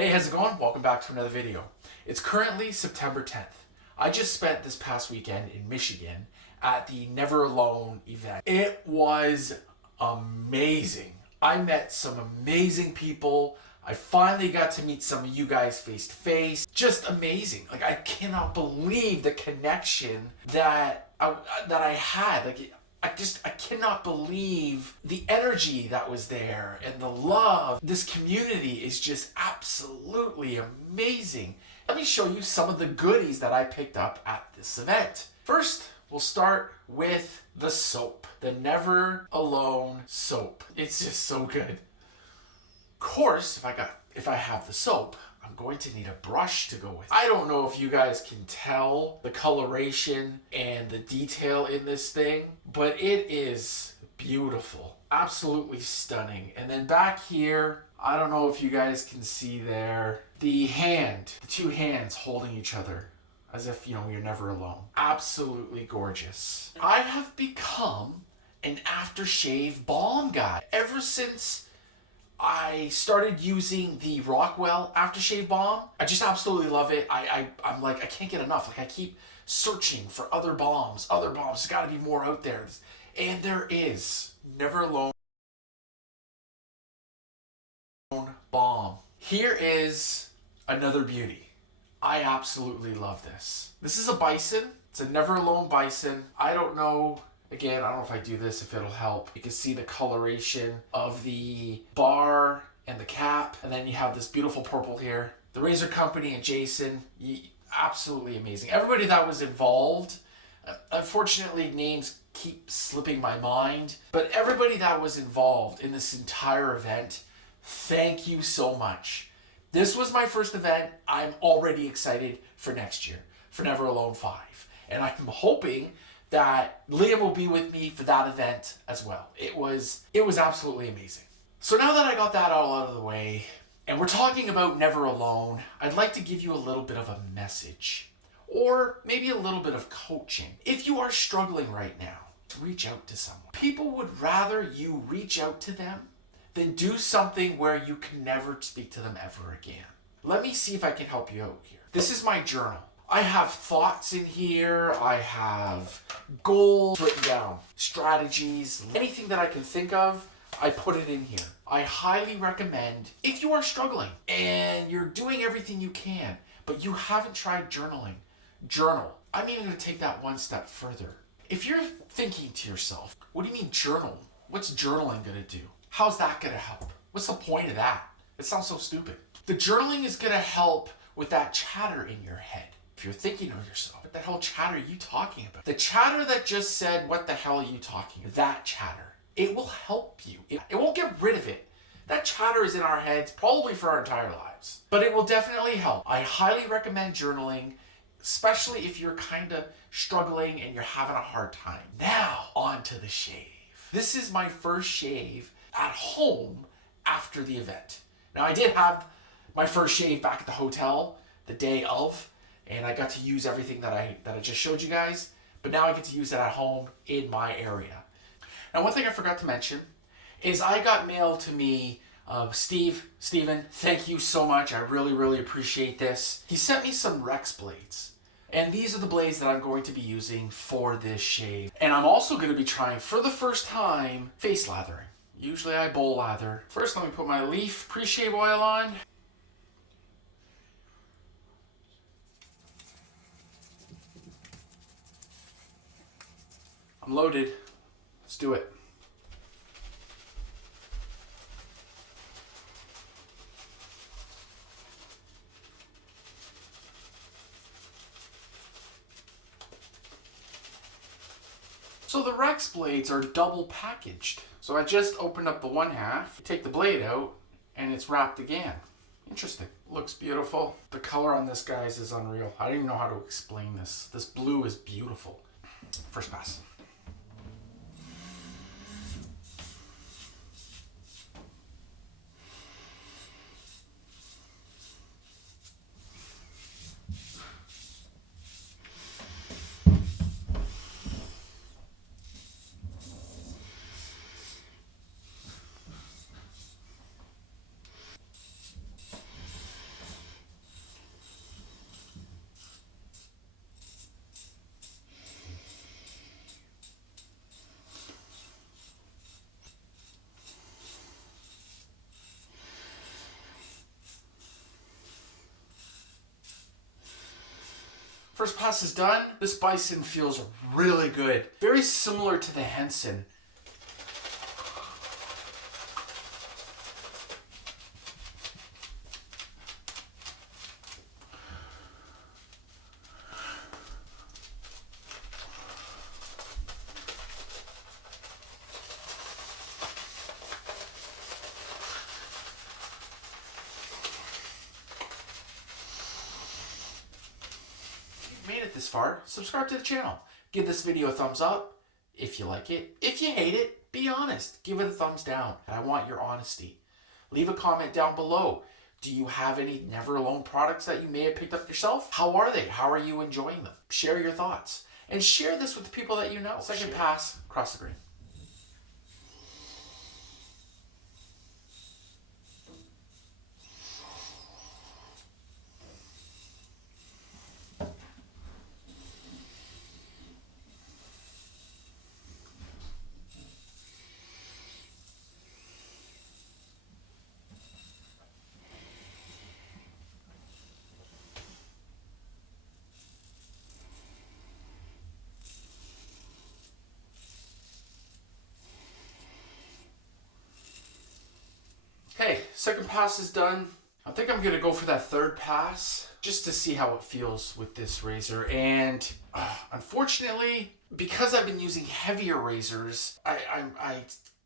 Hey, how's it going? Welcome back to another video. It's currently September 10th. I just spent this past weekend in Michigan at the Never Alone event. It was amazing. I met some amazing people. I finally got to meet some of you guys face to face. Just amazing. Like, I cannot believe the connection that I had. I cannot believe the energy that was there and the love. This community is just absolutely amazing. Let me show you some of the goodies that I picked up at this event. First, we'll start with the soap. The Never Alone soap. It's just so good. Of course, if I have the soap, I'm going to need a brush to go with it. I don't know if you guys can tell the coloration and the detail in this thing, but it is beautiful. Absolutely stunning. And then back here, I don't know if you guys can see there, the two hands holding each other as if, you're never alone. Absolutely gorgeous. I have become an aftershave balm guy. Ever since I started using the Rockwell aftershave balm, I just absolutely love it. I'm like, I can't get enough. Like, I keep searching for other balms. There's got to be more out there. And there is. Never Alone balm. Here is another beauty. I absolutely love this. This is a bison. It's a Never Alone bison. I don't know. Again, I don't know if I do this, if it'll help. You can see the coloration of the bar and the cap. And then you have this beautiful purple here. The Razor Company and Jason, absolutely amazing. Everybody that was involved, unfortunately names keep slipping my mind, but everybody that was involved in this entire event, thank you so much. This was my first event. I'm already excited for next year, for Never Alone 5. And I'm hoping that Liam will be with me for that event as well. It was absolutely amazing. So now that I got that all out of the way, and we're talking about Never Alone, I'd like to give you a little bit of a message, or maybe a little bit of coaching. If you are struggling right now, reach out to someone. People would rather you reach out to them than do something where you can never speak to them ever again. Let me see if I can help you out here. This is my journal. I have thoughts in here, I have goals written down, strategies, anything that I can think of, I put it in here. I highly recommend, if you are struggling and you're doing everything you can, but you haven't tried journaling, journal. I'm even going to take that one step further. If you're thinking to yourself, what do you mean journal? What's journaling going to do? How's that going to help? What's the point of that? It sounds so stupid. The journaling is going to help with that chatter in your head. If you're thinking of yourself, what the hell chatter are you talking about? The chatter that just said, what the hell are you talking about? That chatter. It will help you. It won't get rid of it. That chatter is in our heads probably for our entire lives. But it will definitely help. I highly recommend journaling, especially if you're kind of struggling and you're having a hard time. Now, on to the shave. This is my first shave at home after the event. Now, I did have my first shave back at the hotel the day of, and I got to use everything that I just showed you guys, but now I get to use it at home in my area. Now, one thing I forgot to mention is I got mailed to me, Steven, thank you so much. I really, really appreciate this. He sent me some Rex blades, and these are the blades that I'm going to be using for this shave. And I'm also going to be trying, for the first time, face lathering. Usually I bowl lather. First, let me put my Leaf pre-shave oil on. I'm loaded. Let's do it. So the Rex blades are double packaged. So I just opened up the one half, take the blade out, and it's wrapped again. Interesting. Looks beautiful. The color on this, guys, is unreal. I don't even know how to explain this. This blue is beautiful. First pass. First pass is done. This Bison feels really good. Very similar to the Henson. Made it this far, subscribe to the channel. Give this video a thumbs up if you like it. If you hate it, be honest. Give it a thumbs down. I want your honesty. Leave a comment down below. Do you have any Never Alone products that you may have picked up yourself? How are they? How are you enjoying them? Share your thoughts. And share this with the people that you know. Second pass, cross the green. Okay, second pass is done. I think I'm gonna go for that third pass just to see how it feels with this razor. And unfortunately, because I've been using heavier razors, I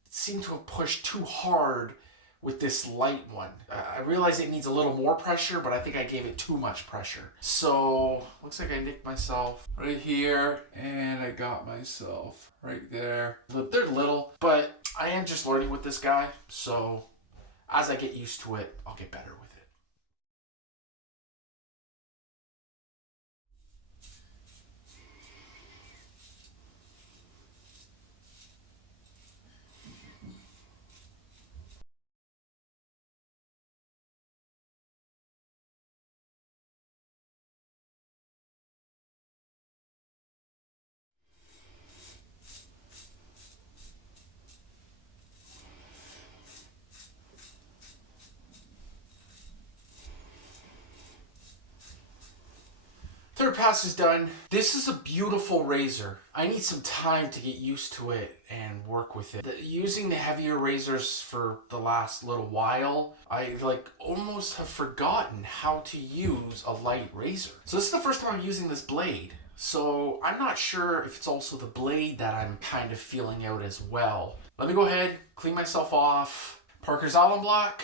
seem to have pushed too hard with this light one. I realize it needs a little more pressure, but I think I gave it too much pressure. So, looks like I nicked myself right here, and I got myself right there. They're little, but I am just learning with this guy, so as I get used to it, I'll get better with it. Third pass is done. This is a beautiful razor. I need some time to get used to it and work with it. Using the heavier razors for the last little while, I almost have forgotten how to use a light razor. So this is the first time I'm using this blade. So I'm not sure if it's also the blade that I'm kind of feeling out as well. Let me go ahead, clean myself off. Parker's Allen Block.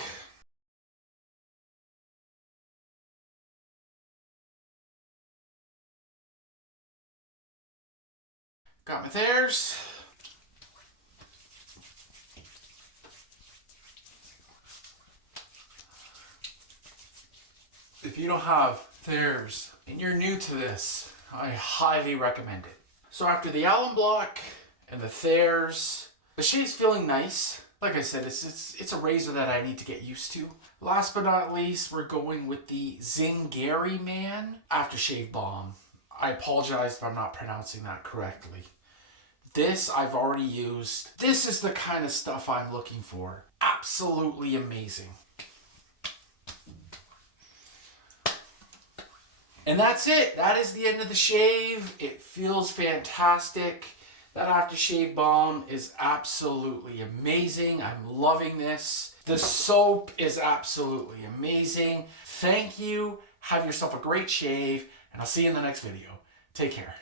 Got my Thayers. If you don't have Thayers and you're new to this, I highly recommend it. So after the Allen Block and the Thayers, the shave's feeling nice. Like I said, it's a razor that I need to get used to. Last but not least, we're going with the Zingari Man Aftershave Balm. I apologize if I'm not pronouncing that correctly. This I've already used. This is the kind of stuff I'm looking for. Absolutely amazing. And that's it. That is the end of the shave. It feels fantastic. That aftershave balm is absolutely amazing. I'm loving this. The soap is absolutely amazing. Thank you. Have yourself a great shave, and I'll see you in the next video. Take care.